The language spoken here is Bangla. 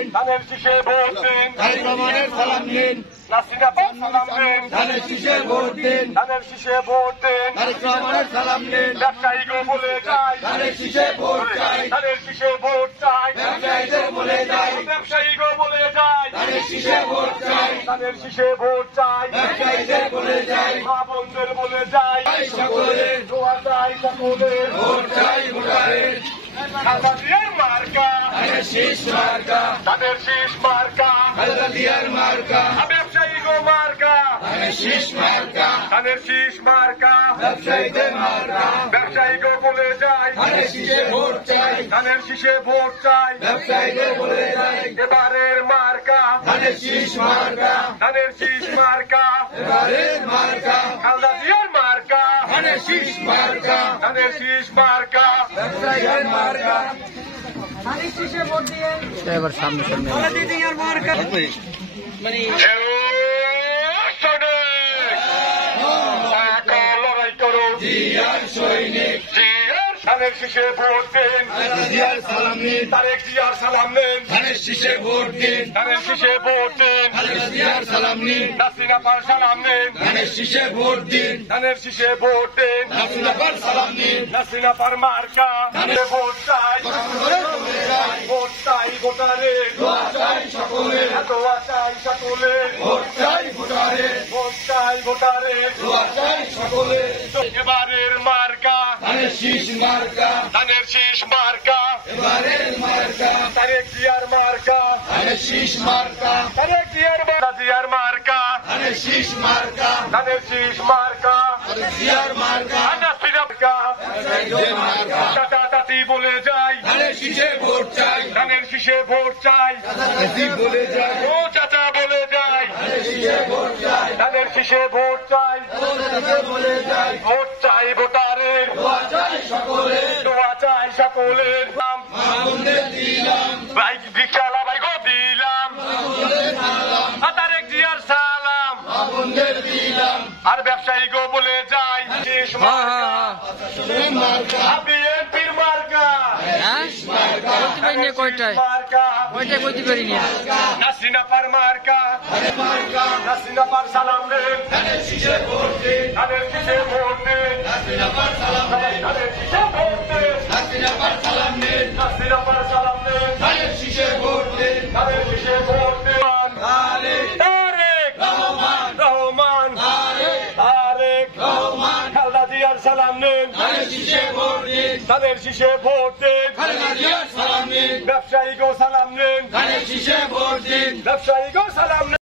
দিন, ধানের শীষে ভোট দিন, তারেক রহমানের সালাম নিন, নাসির আপার সালাম দিন, ধানের শীষে ভোট দিন, ধানের শীষে ভোট দিন, তারেক রহমানের সালাম নিন, ব্যবসায়ীকে বলে যাই, ধানের শীষে ভোট চাই, ধানের শীষে ভোট চাই, ব্যবসায়ীদের বলে যাই, ব্যবসায়ীকে বলে যাই, ধানের শীষে ভোট চাই, ধানের শীষে ভোট চাই, ব্যবসায়ীদের বলে যাই, মা বোনদের বলে যাই, সকলের দোয়া চাই সকলের, ভোট চাই ভোটারের, খালেদা জিয়ার মার্কা, ধানের শীষ মার্কা, ধানের শীষ মার্কা, খালেদা জিয়ার মার্কা, ব্যবসায়ীকে মার্কা, ধানের শীষ মার্কা, ধানের শীষ মার্কা, ব্যবসায়ীদের মার্কা, ব্যবসায়ীকে বলে যাই, ধানের শীষে ভোট চাই, ধানের শীষে ভোট চাই, ব্যবসায়ীদের বলে যাই, এবারের মার্কা, ধানের শীষ মার্কা, ধানের শীষ মার্কা, এবারের মার্কা, খালেদা জিয়ার মার্কা, ধানের শীষ মার্কা, ধানের শীষ মার্কা, ব্যবসায়ীদের মার্কা, এবার সামনে সামনে লড়াই করো জিয়ার সৈনিক, জিয়ার ধানের শীষে ভোট দিন, জিয়ার সালাম নিন, তারেক জিয়ার সালাম নেন, ধানের শীষে ভোট দিন, ধানের শীষে ভোট দিন, জিয়ার সালাম নিন, নাসির আপার সালাম নেন, ধানের শীষে ভোট দিন, ধানের শীষে ভোট দিন, নাসির আপার সালাম নিন, নাসির আপার মার্কা, ধানের ভোট চাই, ভোট চাই ভোটারের, দোয়া চাই সকলের, দোয়া চাই সকলের, ভোট চাই ভোটারের, ভোট চাই ভোটারের, দোয়া চাই সকলের, এবারের মার্কা, ধানের শীষ মার্কা, ধানের শীষ মার্কা, এবারের মার্কা, তারেক জিয়ার মার্কা, ধানের শীষ মার্কা, তারেক জিয়ার জিয়ার মার্কা, ধানের শীষ মার্কা, ধানের শীষ মার্কা, জিয়ার মার্কা, নাসির আপার ব্যবসায়ীদের মার্কা, টাটা টাটি বলে যাই, ধানের শীষে ভোট চাই, ধানের শীষে ভোট চাই, চাচি বলে যাই, ও চাচা বলে যাই, ধানের শীষে ভোট চাই, ধানের শীষে ভোট চাই, চাচা বলে যাই, ভোট চাই ভোটারের, দোয়া চাই সকলের, দোয়া চাই সকলের, মা বোনদের দিলাম, বাইক রিক্সাওয়ালা বাইকও দিলাম, তারেক জিয়ার সালাম, মা বোনদের দিলাম, আর ব্যবসায়ীকেও বলে যাই, শীষ মার্কা, বিএনপির মার্কা, কয়টায় মার্কা, কয়টায় কইতে পারি না নাসির আপার মার্কা, মার্কা, নাসির আপার সালাম দেন, ধানের শীষে ভোট দিন, ধানের শীষে ভোট দেন, নাসির আপার সালাম নিন, ধানের শীষে ভোট দেন, নাসির আপার সালাম নিন, নাসির আপার সালাম দেন, ধানের শীষে ভোট দিন, ধানের শীষে ভোট দেন, তারেক তারেক রহমান, রহমান, তারেক তারেক রহমান, খালেদা জিয়ার সালাম নেন, ধানের শীষে ভোট দিন, ধানের শীষে ভোট দেন, খালেদা জিয়ার সালাম নিন, ব্যবসায়ীকেও সালাম নেন, ধানের শীষে ভোট দিন, ব্যবসায়ীকেও সালাম নেন।